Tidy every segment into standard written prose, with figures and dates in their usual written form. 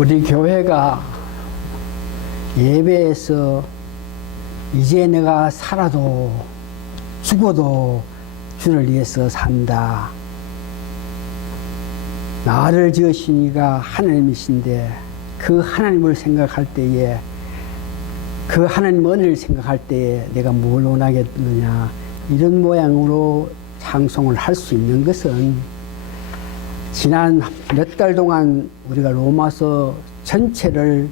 우리 교회가 예배에서 이제 내가 살아도 죽어도 주를 위해서 산다. 나를 지으신 이가 하나님이신데 그 하나님을 생각할 때에, 그 하나님 은혜를 생각할 때에 내가 뭘 원하겠느냐, 이런 모양으로 찬송을 할 수 있는 것은 지난 몇 달 동안 우리가 로마서 전체를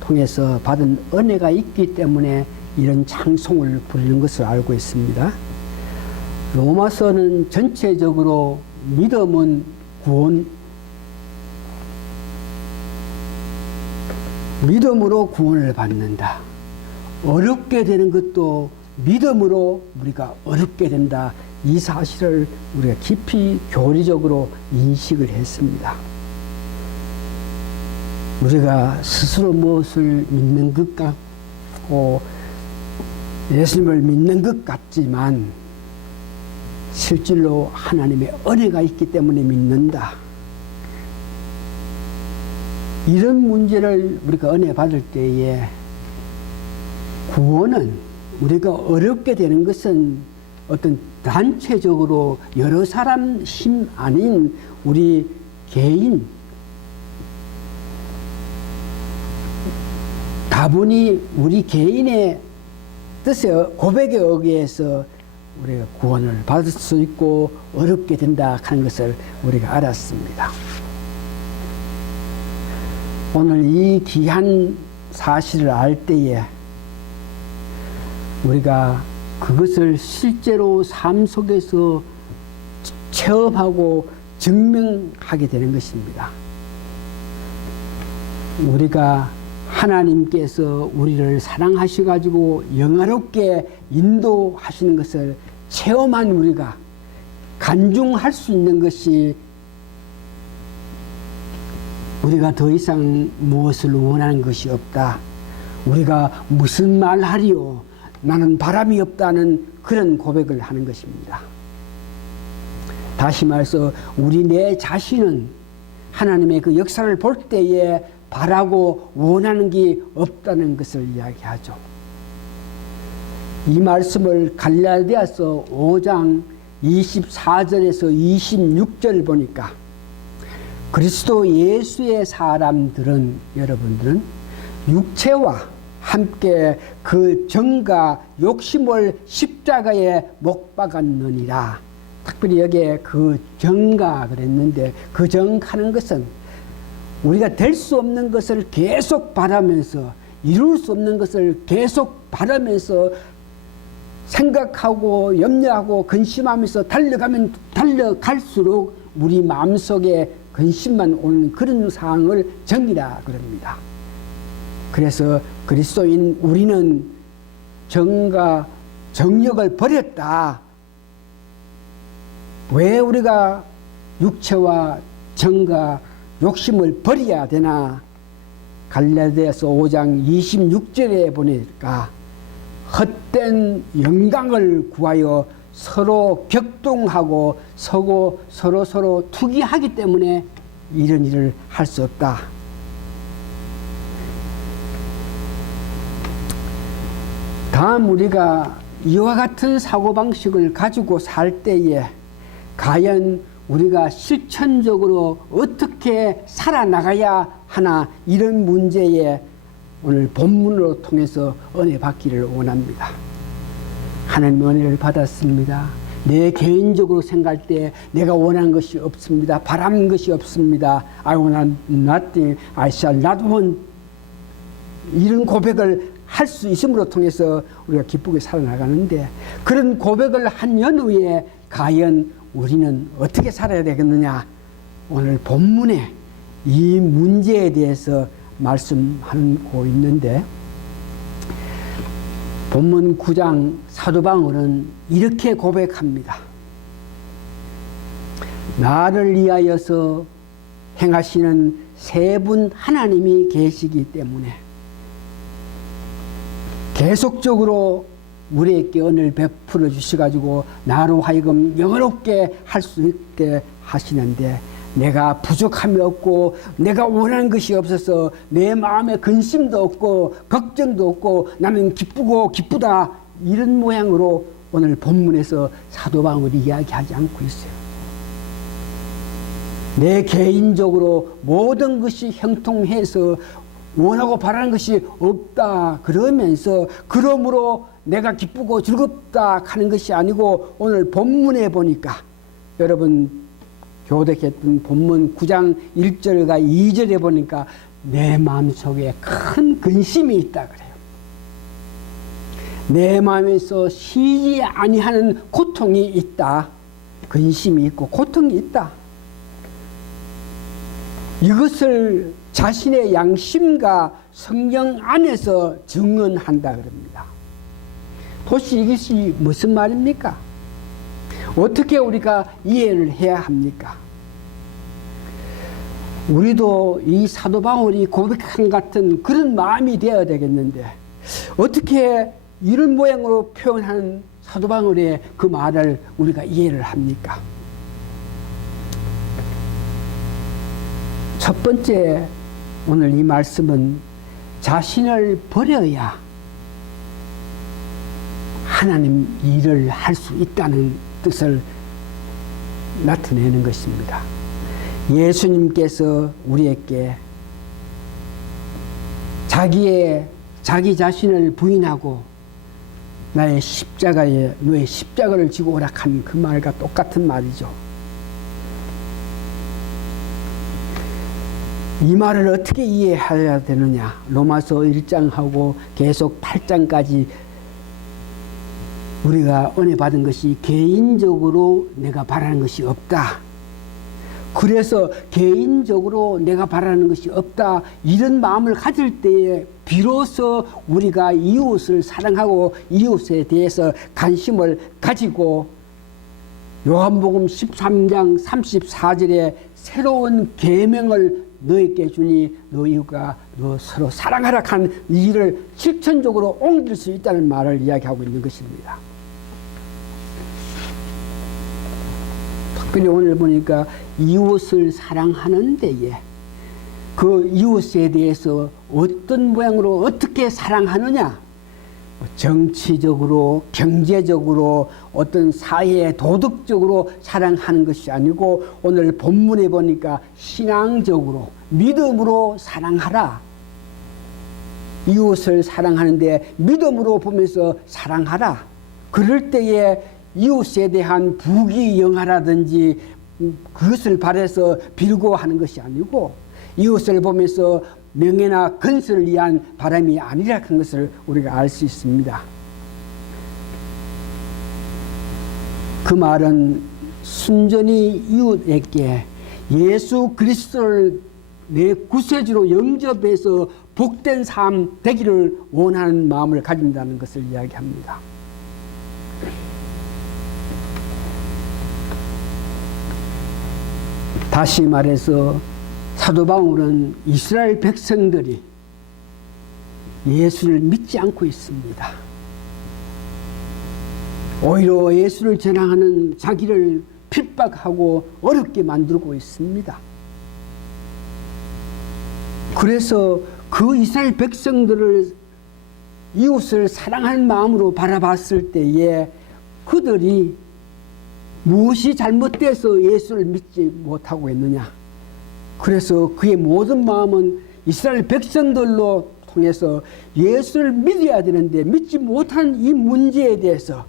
통해서 받은 은혜가 있기 때문에 이런 찬송을 부르는 것을 알고 있습니다. 로마서는 전체적으로 믿음은 구원, 믿음으로 구원을 받는다. 어렵게 되는 것도 믿음으로 우리가 어렵게 된다. 이 사실을 우리가 깊이 교리적으로 인식을 했습니다. 우리가 스스로 무엇을 믿는 것 같고 예수님을 믿는 것 같지만 실질로 하나님의 은혜가 있기 때문에 믿는다. 이런 문제를 우리가 은혜 받을 때에 구원은 우리가 어렵게 되는 것은 어떤 단체적으로 여러 사람 힘 아닌 우리 개인, 다분히 우리 개인의 뜻에 고백에 의해서 우리가 구원을 받을 수 있고 어렵게 된다 하는 것을 우리가 알았습니다. 오늘 이 귀한 사실을 알 때에 우리가 그것을 실제로 삶 속에서 체험하고 증명하게 되는 것입니다. 우리가 하나님께서 우리를 사랑하셔가지고 영화롭게 인도하시는 것을 체험한 우리가 간증할 수 있는 것이 우리가 더 이상 무엇을 원하는 것이 없다. 우리가 무슨 말 하리요? 나는 바람이 없다는 그런 고백을 하는 것입니다. 다시 말해서 우리 내 자신은 하나님의 그 역사를 볼 때에 바라고 원하는 게 없다는 것을 이야기하죠. 이 말씀을 갈라디아서 5장 24절에서 26절 보니까 그리스도 예수의 사람들은, 여러분들은 육체와 함께 그 정과 욕심을 십자가에 못 박았느니라. 특별히 여기에 그 정가 그랬는데, 그 정하는 것은 우리가 될 수 없는 것을 계속 바라면서, 이룰 수 없는 것을 계속 바라면서 생각하고 염려하고 근심하면서 달려갈수록 우리 마음속에 근심만 오는 그런 상황을 정이라 그럽니다. 그래서 그리스도인 우리는 정과 정욕을 버렸다. 왜 우리가 육체와 정과 욕심을 버려야 되나? 갈라디아서 5장 26절에 보니까 헛된 영광을 구하여 서로 격동하고 서로 투기하기 때문에 이런 일을 할 수 없다. 다음 우리가 이와 같은 사고방식을 가지고 살 때에 과연 우리가 실천적으로 어떻게 살아나가야 하나, 이런 문제에 오늘 본문으로 통해서 은혜 받기를 원합니다. 하나님 은혜를 받았습니다. 내 개인적으로 생각할 때 내가 원하는 것이 없습니다. 바라는 것이 없습니다. I want nothing, I shall not want. 이런 고백을 할 수 있음으로 통해서 우리가 기쁘게 살아나가는데, 그런 고백을 한 연후에 과연 우리는 어떻게 살아야 되겠느냐? 오늘 본문에 이 문제에 대해서 말씀하고 있는데, 본문 9장 사도 바울은 이렇게 고백합니다. 나를 위하여서 행하시는 세 분 하나님이 계시기 때문에 계속적으로 우리에게 은혜를 베풀어 주셔가지고 나로 하여금 영원롭게 할 수 있게 하시는데, 내가 부족함이 없고 내가 원하는 것이 없어서 내 마음에 근심도 없고 걱정도 없고 나는 기쁘고 기쁘다, 이런 모양으로 오늘 본문에서 사도 바울이 이야기하지 않고 있어요. 내 개인적으로 모든 것이 형통해서 원하고 바라는 것이 없다 그러면서 그러므로 내가 기쁘고 즐겁다 하는 것이 아니고, 오늘 본문에 보니까 여러분 교독했던 본문 9장 1절과 2절에 보니까 내 마음속에 큰 근심이 있다 그래요. 내 마음에서 쉬지 아니하는 고통이 있다. 근심이 있고 고통이 있다. 이것을 자신의 양심과 성령 안에서 증언한다 그럽니다. 도대체 이것이 무슨 말입니까? 어떻게 우리가 이해를 해야 합니까? 우리도 이 사도 바울이 고백한 같은 그런 마음이 되어야 되겠는데, 어떻게 이런 모양으로 표현하는 사도 바울의 그 말을 우리가 이해를 합니까? 첫 번째, 오늘 이 말씀은 자신을 버려야 하나님 일을 할 수 있다는 뜻을 나타내는 것입니다. 예수님께서 우리에게 자기 자신을 부인하고 너의 십자가를 지고 오라 한 그 말과 똑같은 말이죠. 이 말을 어떻게 이해해야 되느냐? 로마서 1장하고 계속 8장까지 우리가 은혜 받은 것이 개인적으로 내가 바라는 것이 없다. 그래서 개인적으로 내가 바라는 것이 없다, 이런 마음을 가질 때에 비로소 우리가 이웃을 사랑하고 이웃에 대해서 관심을 가지고 요한복음 13장 34절에 새로운 계명을 너에게 주니 너희가 너 서로 사랑하라 한 일을 실천적으로 옮길 수 있다는 말을 이야기하고 있는 것입니다. 특별히 오늘 보니까 이웃을 사랑하는 데에 그 이웃에 대해서 어떤 모양으로 어떻게 사랑하느냐, 정치적으로 경제적으로 어떤 사회 도덕적으로 사랑하는 것이 아니고, 오늘 본문에 보니까 신앙적으로 믿음으로 사랑하라. 이웃을 사랑하는데 믿음으로 보면서 사랑하라. 그럴 때에 이웃에 대한 부귀영화라든지 그것을 바라서 빌고 하는 것이 아니고, 이웃을 보면서 명예나 건설을 위한 바람이 아니라 하는 것을 우리가 알 수 있습니다. 그 말은 순전히 이웃에게 예수 그리스도를 내 구세주로 영접해서 복된 삶 되기를 원하는 마음을 가진다는 것을 이야기합니다. 다시 말해서 사도 바울은 이스라엘 백성들이 예수를 믿지 않고 있습니다. 오히려 예수를 전하는 자기를 핍박하고 어렵게 만들고 있습니다. 그래서 그 이스라엘 백성들을 이웃을 사랑하는 마음으로 바라봤을 때에 그들이 무엇이 잘못돼서 예수를 믿지 못하고 있느냐, 그래서 그의 모든 마음은 이스라엘 백성들로 통해서 예수를 믿어야 되는데 믿지 못하는 이 문제에 대해서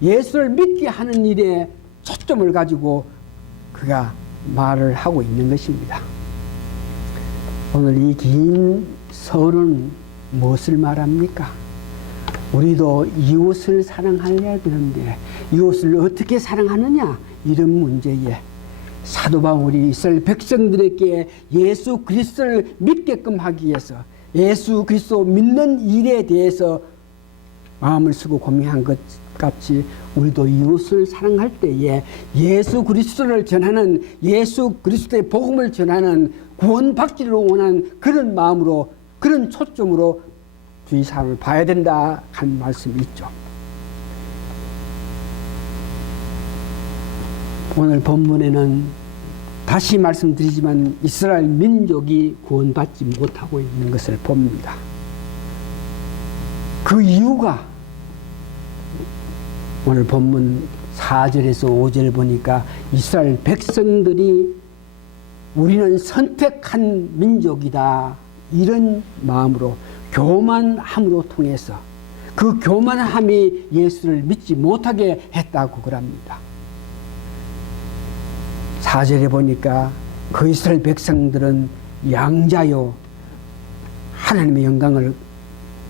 예수를 믿게 하는 일에 초점을 가지고 그가 말을 하고 있는 것입니다. 오늘 이 긴 설은 무엇을 말합니까? 우리도 이웃을 사랑해야 되는데 이웃을 어떻게 사랑하느냐, 이런 문제에 사도 바울이 이스라엘 백성들에게 예수 그리스도를 믿게끔 하기 위해서 예수 그리스도 믿는 일에 대해서 마음을 쓰고 고민한 것 같이 우리도 이웃을 사랑할 때에 예수 그리스도를 전하는, 예수 그리스도의 복음을 전하는, 구원받기를 원하는 그런 마음으로, 그런 초점으로 주위 사람을 봐야 된다 하는 말씀이 있죠. 오늘 본문에는 다시 말씀드리지만 이스라엘 민족이 구원받지 못하고 있는 것을 봅니다. 그 이유가 오늘 본문 4절에서 5절 보니까 이스라엘 백성들이 우리는 선택한 민족이다, 이런 마음으로 교만함으로 통해서 그 교만함이 예수를 믿지 못하게 했다고 그럽니다. 4절에 보니까 그 이스라엘 백성들은 양자요, 하나님의 영광을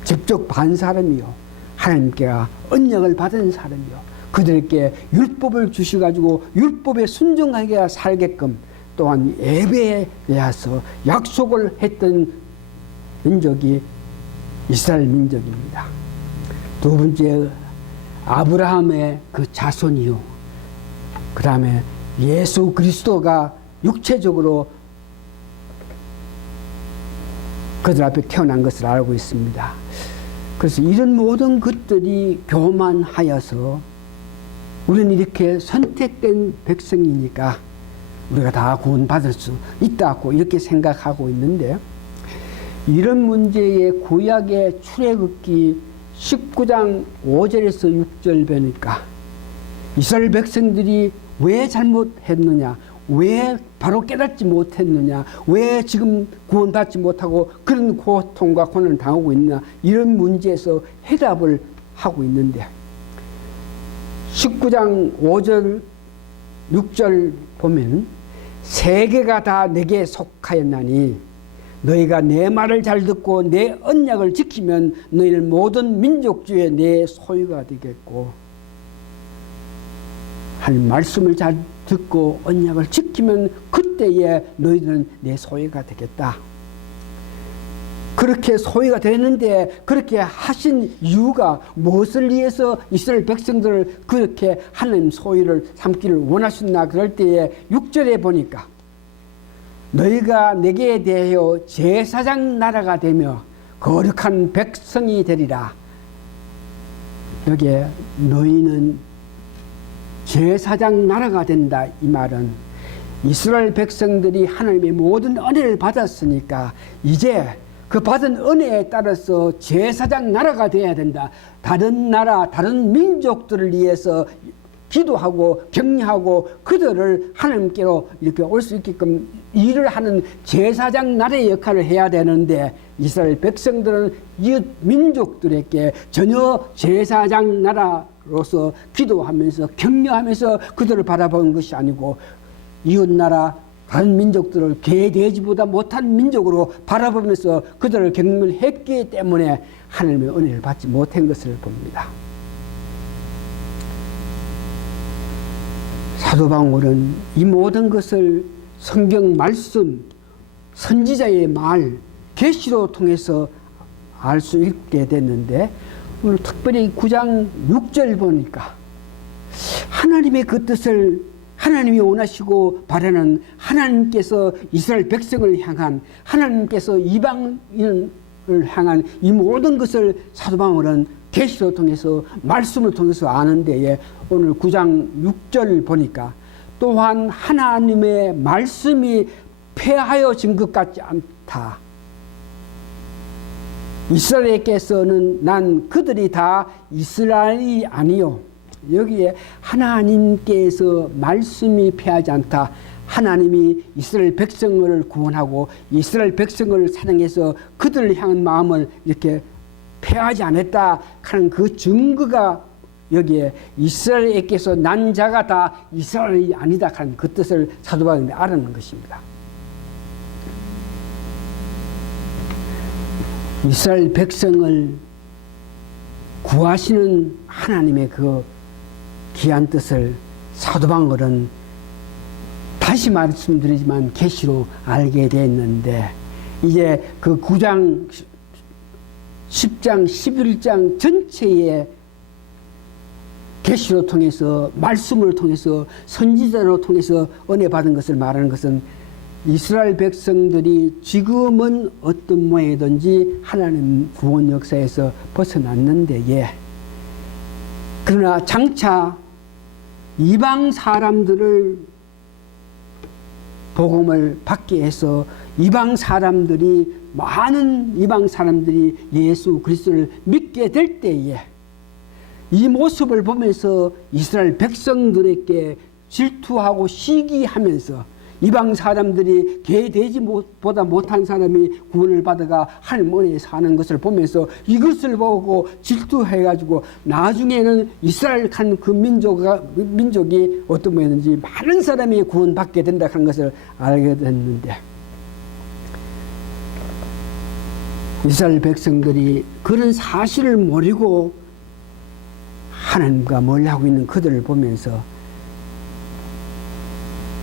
직접 받은 사람이요, 하나님께 언약을 받은 사람이요, 그들에게 율법을 주셔가지고 율법에 순종하게 살게끔 또한 예배에 대해서 약속을 했던 민족이 이스라엘 민족입니다. 두 번째, 아브라함의 그 자손이요, 그 다음에 예수 그리스도가 육체적으로 그들 앞에 태어난 것을 알고 있습니다. 그래서 이런 모든 것들이 교만하여서 우리는 이렇게 선택된 백성이니까 우리가 다 구원받을 수 있다고 이렇게 생각하고 있는데, 이런 문제의 구약의 출애굽기 19장 5절에서 6절 보니까 이스라엘 백성들이 왜 잘못했느냐, 왜 바로 깨닫지 못했느냐, 왜 지금 구원받지 못하고 그런 고통과 고난을 당하고 있느냐, 이런 문제에서 해답을 하고 있는데, 19장 5절 6절 보면 세계가 다 내게 속하였나니 너희가 내 말을 잘 듣고 내 언약을 지키면 너희는 모든 민족 중에 내 소유가 되겠고, 하나님 말씀을 잘 듣고 언약을 지키면 그때에 너희들은 내 소유가 되겠다. 그렇게 소유가 되는데 그렇게 하신 이유가 무엇을 위해서 이스라엘 백성들을 그렇게 하나님 소유를 삼기를 원하셨나? 그럴 때에 6절에 보니까 너희가 내게 대하여 제사장 나라가 되며 거룩한 백성이 되리라. 여기에 너희는 제사장 나라가 된다, 이 말은 이스라엘 백성들이 하나님의 모든 은혜를 받았으니까 이제 그 받은 은혜에 따라서 제사장 나라가 되어야 된다. 다른 나라, 다른 민족들을 위해서 기도하고 격려하고 그들을 하나님께로 이렇게 올 수 있게끔 일을 하는 제사장 나라의 역할을 해야 되는데, 이스라엘 백성들은 이웃 민족들에게 전혀 제사장 나라로서 기도하면서 격려하면서 그들을 바라보는 것이 아니고 이웃 나라 다른 민족들을 개 돼지보다 못한 민족으로 바라보면서 그들을 경멸했기 때문에 하나님의 은혜를 받지 못한 것을 봅니다. 사도 바울은 이 모든 것을 성경 말씀, 선지자의 말, 계시로 통해서 알 수 있게 됐는데, 오늘 특별히 9장 6절 보니까 하나님의 그 뜻을, 하나님이 원하시고 바라는 하나님께서 이스라엘 백성을 향한, 하나님께서 이방인을 향한 이 모든 것을 사도 바울은 계시로 통해서 말씀을 통해서 아는 데에 오늘 9장 6절 보니까 또한 하나님의 말씀이 폐하여진 것 같지 않다. 이스라엘께서는 난 그들이 다 이스라엘이 아니요. 여기에 하나님께서 말씀이 폐하지 않다. 하나님이 이스라엘 백성을 구원하고 이스라엘 백성을 사랑해서 그들을 향한 마음을 이렇게 폐하지 않았다 하는 그 증거가 여기에 이스라엘에게서 난 자가 다 이스라엘이 아니다 하는 그 뜻을 사도 바울이 알아낸 것입니다. 이스라엘 백성을 구하시는 하나님의 그 귀한 뜻을 사도 바울은 다시 말씀드리지만 계시로 알게 됐는데, 이제 그 9장 10장 11장 전체의 계시로 통해서 말씀을 통해서 선지자로 통해서 은혜 받은 것을 말하는 것은 이스라엘 백성들이 지금은 어떤 모양이든지 하나님 구원 역사에서 벗어났는데, 그러나 장차 이방 사람들을 복음을 받게 해서 많은 이방 사람들이 예수 그리스도를 믿게 될 때에 이 모습을 보면서 이스라엘 백성들에게 질투하고 시기하면서 이방 사람들이 개 돼지보다 못한 사람이 구원을 받아가 할머니에 사는 것을 보면서 이것을 보고 질투해가지고 나중에는 이스라엘 한 그 민족이 어떤 모양인지 많은 사람이 구원받게 된다 하는 것을 알게 됐는데, 이스라엘 백성들이 그런 사실을 모르고 하나님과 멀리하고 있는 그들을 보면서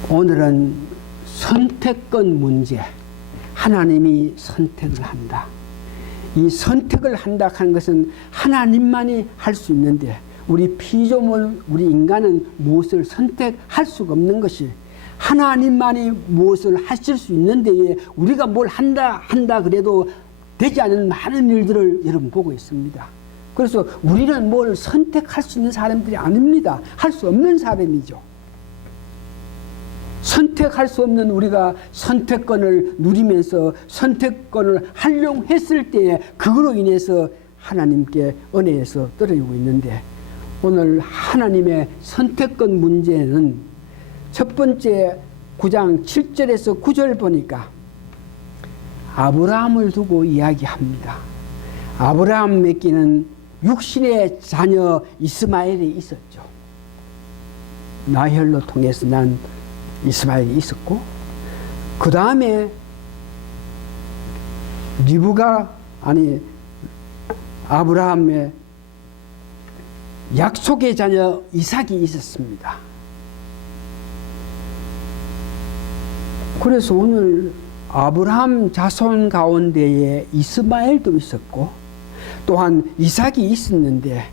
오늘은 선택권 문제, 하나님이 선택을 한다. 이 선택을 한다 하는 것은 하나님만이 할 수 있는데 우리 피조물, 우리 인간은 무엇을 선택할 수가 없는 것이, 하나님만이 무엇을 하실 수 있는데 우리가 뭘 한다 그래도 되지 않은 많은 일들을 여러분 보고 있습니다. 그래서 우리는 뭘 선택할 수 있는 사람들이 아닙니다. 할 수 없는 사람이죠. 선택할 수 없는 우리가 선택권을 누리면서 선택권을 활용했을 때에 그거로 인해서 하나님께 은혜에서 떨어지고 있는데, 오늘 하나님의 선택권 문제는 첫 번째 9장 7절에서 9절 보니까 아브라함을 두고 이야기합니다. 아브라함에게는 육신의 자녀 이스마엘이 있었죠. 나혈로 통해서 난 이스마엘이 있었고, 그 다음에 아브라함의 약속의 자녀 이삭이 있었습니다. 그래서 오늘 아브라함 자손 가운데에 이스마엘도 있었고 또한 이삭이 있었는데,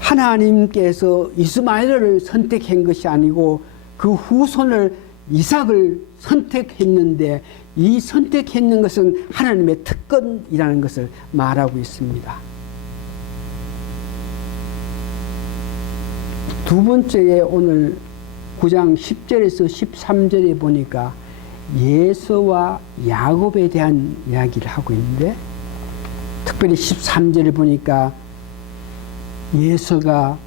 하나님께서 이스마엘을 선택한 것이 아니고 그 후손을 이삭을 선택했는데, 이 선택했는 것은 하나님의 특권이라는 것을 말하고 있습니다. 두 번째에 오늘 9장 10절에서 13절에 보니까 예서와 야곱에 대한 이야기를 하고 있는데, 특별히 13절에 보니까 예서가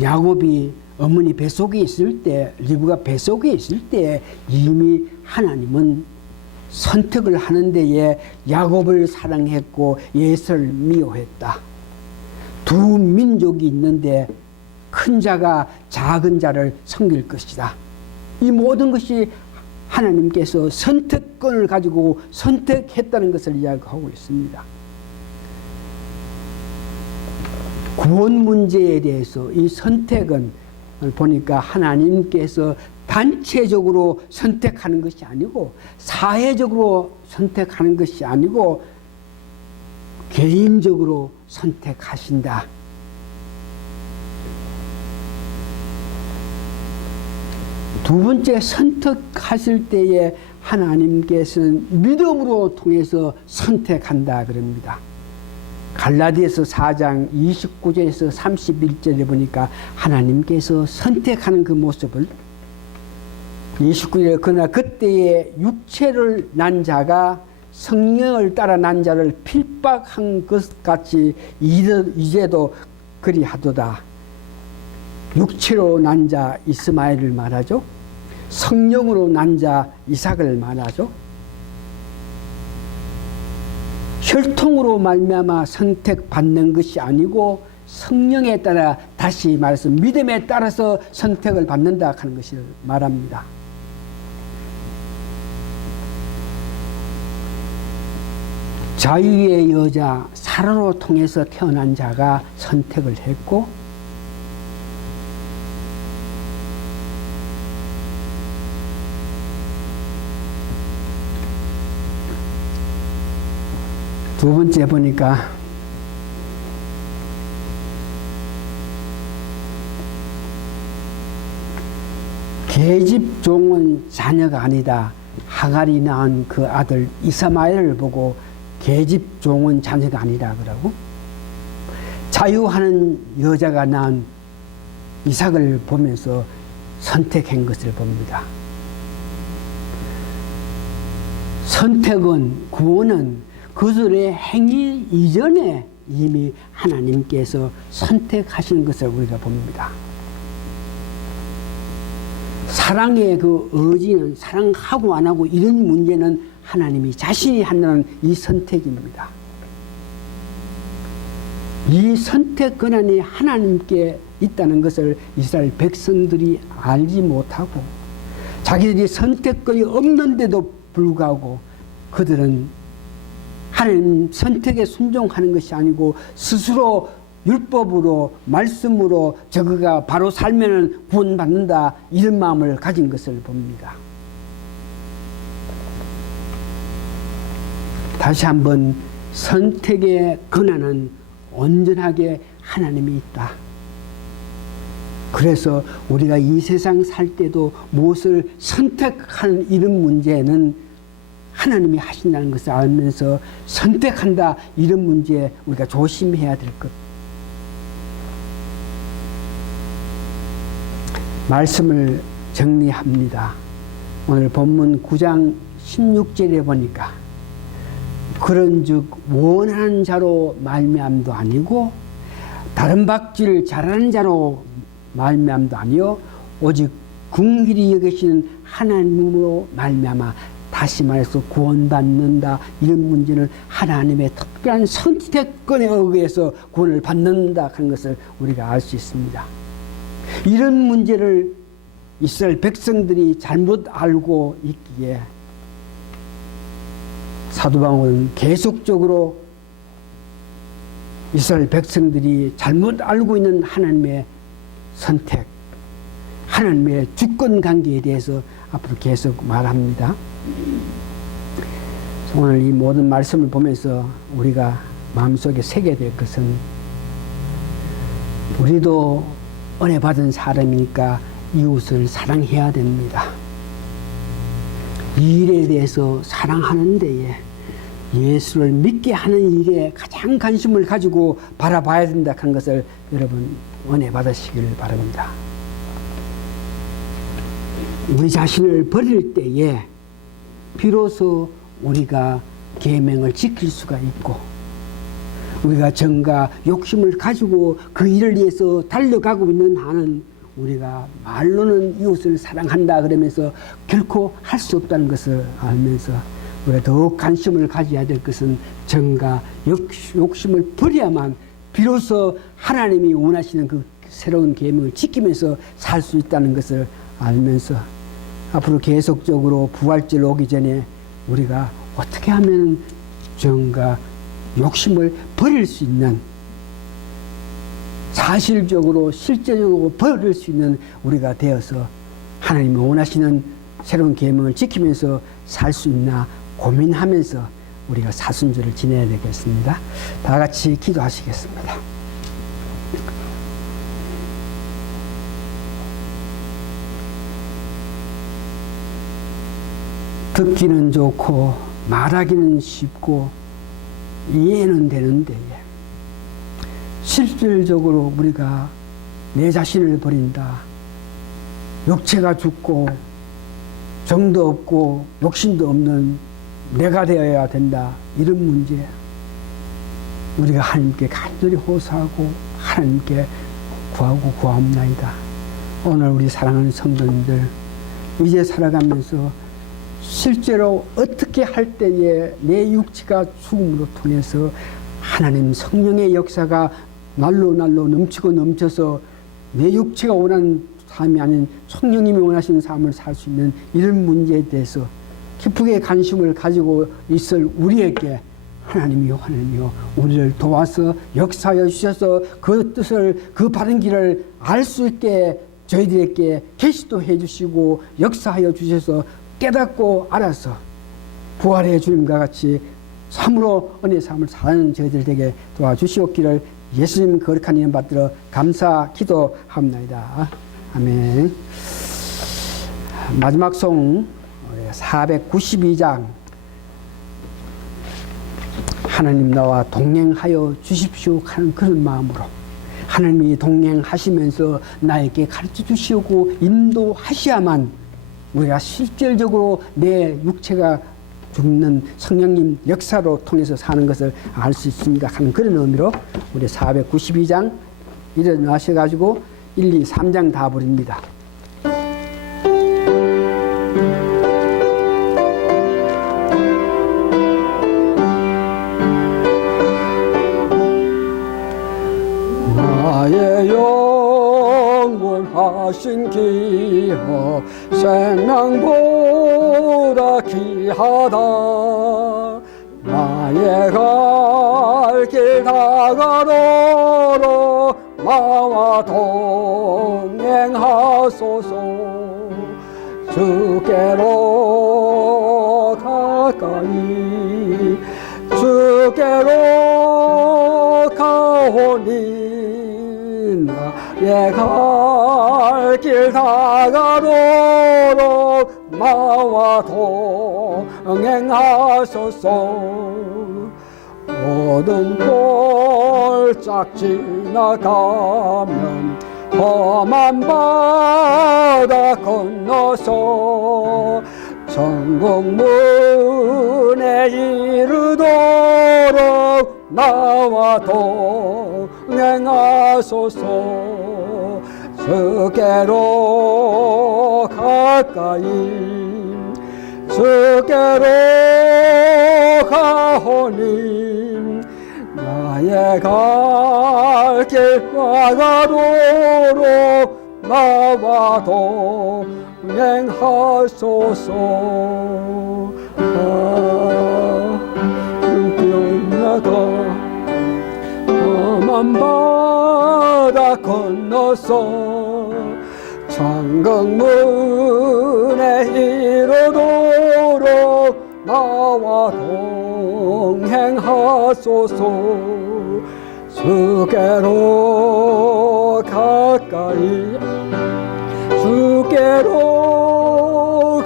야곱이 어머니 뱃속에 있을 때, 리브가 뱃속에 있을 때 이미 하나님은 선택을 하는 데에 야곱을 사랑했고 예서를 미워했다. 두 민족이 있는데 큰 자가 작은 자를 섬길 것이다. 이 모든 것이 하나님께서 선택권을 가지고 선택했다는 것을 이야기하고 있습니다. 구원 문제에 대해서 이 선택은 보니까 하나님께서 단체적으로 선택하는 것이 아니고 사회적으로 선택하는 것이 아니고 개인적으로 선택하신다. 두 번째, 선택하실 때에 하나님께서는 믿음으로 통해서 선택한다 그럽니다. 갈라디아서 4장 29절에서 31절에 보니까 하나님께서 선택하는 그 모습을 29절에 그러나 그때에 육체를 난 자가 성령을 따라 난 자를 필박한 것 같이 이제도 그리하도다. 육체로 난 자 이스마엘을 말하죠. 성령으로 난 자 이삭을 말하죠. 혈통으로 말미암아 선택받는 것이 아니고 성령에 따라, 다시 말해서 믿음에 따라서 선택을 받는다 하는 것을 말합니다. 자유의 여자 사라로 통해서 태어난 자가 선택을 했고, 두 번째 보니까 계집 종은 자녀가 아니다. 하갈이 낳은 그 아들 이스마엘을 보고 계집 종은 자녀가 아니라 그러고, 자유하는 여자가 낳은 이삭을 보면서 선택한 것을 봅니다. 선택은, 구원은 그들의 행위 이전에 이미 하나님께서 선택하신 것을 우리가 봅니다. 사랑의 그 의지는 사랑하고 안 하고 이런 문제는 하나님이 자신이 한다는 이 선택입니다. 이 선택 권한이 하나님께 있다는 것을 이스라엘 백성들이 알지 못하고 자기들이 선택권이 없는데도 불구하고 그들은 하나님 선택에 순종하는 것이 아니고 스스로 율법으로 말씀으로 저거가 바로 살면 구원받는다 이런 마음을 가진 것을 봅니다. 다시 한번 선택의 권한은 온전하게 하나님이 있다. 그래서 우리가 이 세상 살 때도 무엇을 선택하는 이런 문제는 하나님이 하신다는 것을 알면서 선택한다 이런 문제에 우리가 조심해야 될 것. 말씀을 정리합니다. 오늘 본문 9장 16절에 보니까 그런즉 원하는 자로 말미암도 아니고 다른 박질 잘하는 자로 말미암도 아니요 오직 긍휼히 여기시는 하나님으로 말미암아. 다시 말해서 구원받는다 이런 문제는 하나님의 특별한 선택권에 의해서 구원을 받는다 하는 것을 우리가 알 수 있습니다. 이런 문제를 이스라엘 백성들이 잘못 알고 있기에 사도 바울은 계속적으로 이스라엘 백성들이 잘못 알고 있는 하나님의 선택, 하나님의 주권 관계에 대해서 앞으로 계속 말합니다. 오늘 이 모든 말씀을 보면서 우리가 마음속에 새게 될 것은 우리도 은혜 받은 사람이니까 이웃을 사랑해야 됩니다. 이 일에 대해서 사랑하는 데에 예수를 믿게 하는 일에 가장 관심을 가지고 바라봐야 된다 하는 것을 여러분 은혜 받으시길 바랍니다. 우리 자신을 버릴 때에 비로소 우리가 계명을 지킬 수가 있고 우리가 정과 욕심을 가지고 그 일을 위해서 달려가고 있는 한은 우리가 말로는 이웃을 사랑한다 그러면서 결코 할 수 없다는 것을 알면서 우리가 더욱 관심을 가져야 될 것은 정과 욕심을 버려야만 비로소 하나님이 원하시는 그 새로운 계명을 지키면서 살 수 있다는 것을 알면서 앞으로 계속적으로 부활절 오기 전에 우리가 어떻게 하면 정과 욕심을 버릴 수 있는 사실적으로 실제적으로 버릴 수 있는 우리가 되어서 하나님이 원하시는 새로운 계명을 지키면서 살 수 있나 고민하면서 우리가 사순절을 지내야 되겠습니다. 다 같이 기도하시겠습니다. 듣기는 좋고 말하기는 쉽고 이해는 되는데 실질적으로 우리가 내 자신을 버린다. 육체가 죽고 정도 없고 욕심도 없는 내가 되어야 된다. 이런 문제 우리가 하나님께 간절히 호소하고 하나님께 구하고 구하옵나이다. 오늘 우리 사랑하는 성도님들 이제 살아가면서 실제로 어떻게 할 때에 내 육체가 죽음으로 통해서 하나님 성령의 역사가 날로 넘치고 넘쳐서 내 육체가 원하는 삶이 아닌 성령님이 원하시는 삶을 살 수 있는 이런 문제에 대해서 깊게 관심을 가지고 있을 우리에게 하나님이요 우리를 도와서 역사하여 주셔서 그 뜻을 그 바른 길을 알 수 있게 저희들에게 계시도 해주시고 역사하여 주셔서 깨닫고 알아서 부활의 주님과 같이 참으로 은혜의 삶을 사는 저희들 되게 도와주시옵기를 예수님 거룩한 이름 받들어 감사 기도합니다. 아멘. 마지막 송 492장 하나님 나와 동행하여 주십시오 하는 그런 마음으로 하나님이 동행하시면서 나에게 가르쳐 주시고 인도하셔야만 우리가 실질적으로 내 육체가 죽는 성령님 역사로 통해서 사는 것을 알 수 있습니다 하는 그런 의미로 우리 492장 일어나셔가지고 1, 2, 3장 다 부릅니다. 나의 영원하신 기업 생명보다 귀하다. 나의 갈 길 다가도록 나와 동행하소서. 주께로 가까이 주께로 가오니 나의 갈 길 다가도록 나와 동행하소서. 모든 골짝 지나가면 험한 바다 건너서 천국문에 이르도록 나와 동행하소서. 주께로 가까이 주께로 가오니 나의 갈 길 다가도록 나와 동행하소서. 뛰어나가 험한 바다 건너서 천국문에 이르도록 나와 동행하소서. 주께로 가까이 주께로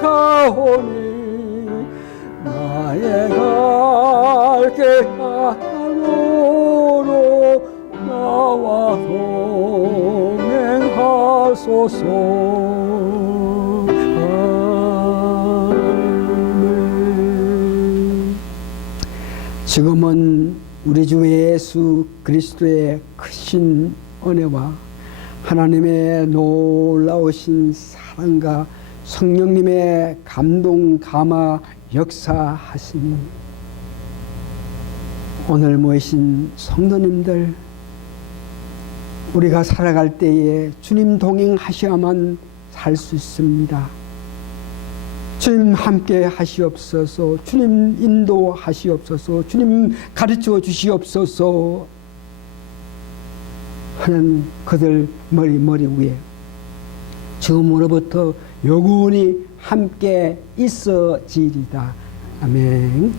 가오니 나의 갈 길 다가도록 나와 동행하소서. 아멘. 지금은 우리 주 예수 그리스도의 크신 은혜와 하나님의 놀라우신 사랑과 성령님의 감동 감화 역사하시니 오늘 모이신 성도님들, 우리가 살아갈 때에 주님 동행하셔야만 살 수 있습니다. 주님 함께 하시옵소서. 주님 인도하시옵소서. 주님 가르쳐 주시옵소서 하는 그들 머리 위에 지금으로부터 영원히 함께 있어지리다. 아멘.